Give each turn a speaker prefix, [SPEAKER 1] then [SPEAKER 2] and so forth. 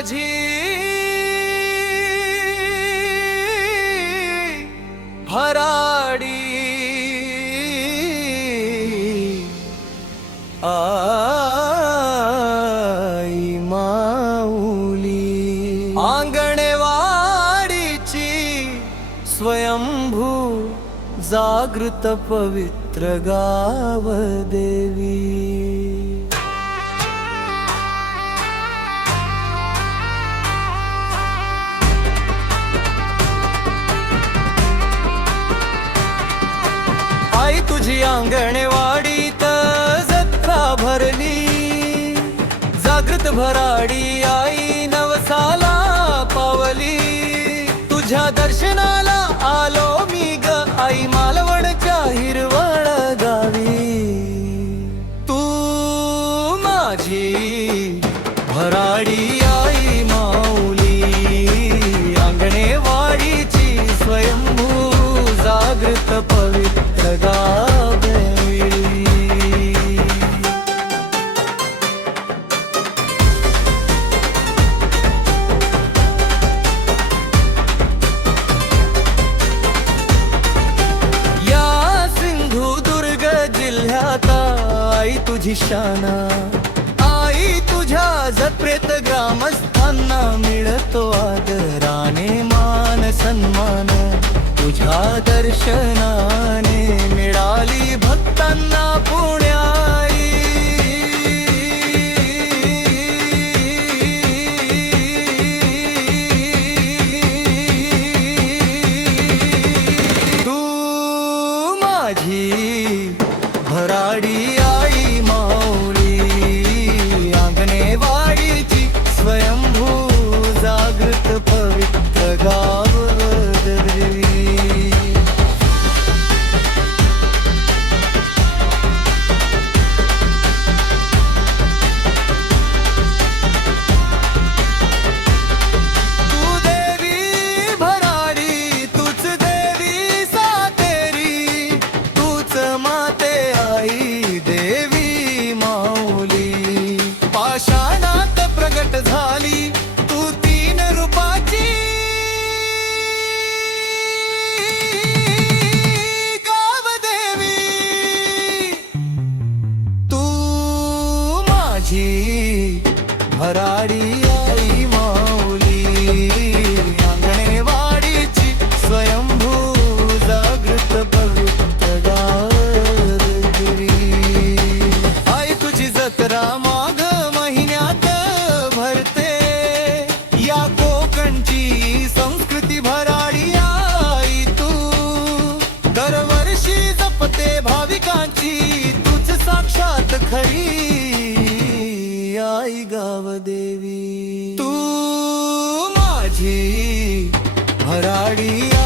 [SPEAKER 1] माझी. भराडी. आई माऊली. आंगणेवाडीची स्वयंभू जागृत पवित्र गाव. तुझी अंगणवाडीत जत्रा भरली. जागृत भराडी आई नवसाला पावली. तुझ्या दर्शनाला आलो मी ग आई मालवणच्या हिरवळ गावी. तू माझी भराडी जागृत पवित्र गावे या सिंधुदुर्ग जिल्ह्यात आई तुझी शाना. आई तुझ्या जत्रेत ग्रामस्थांना मिळतो माझी भराडी भराडी आई माऊली अंगणेवाडीची स्वयंभू जागृत पवित्र गावी आई तुझी जत्रा माघ महिन्यात भरते. या कोकणची संस्कृती भराडी आई तू. दरवर्षी जपते भाविकांची तुझ साक्षात खरी. आई गाव देवी. तू माझी भराडी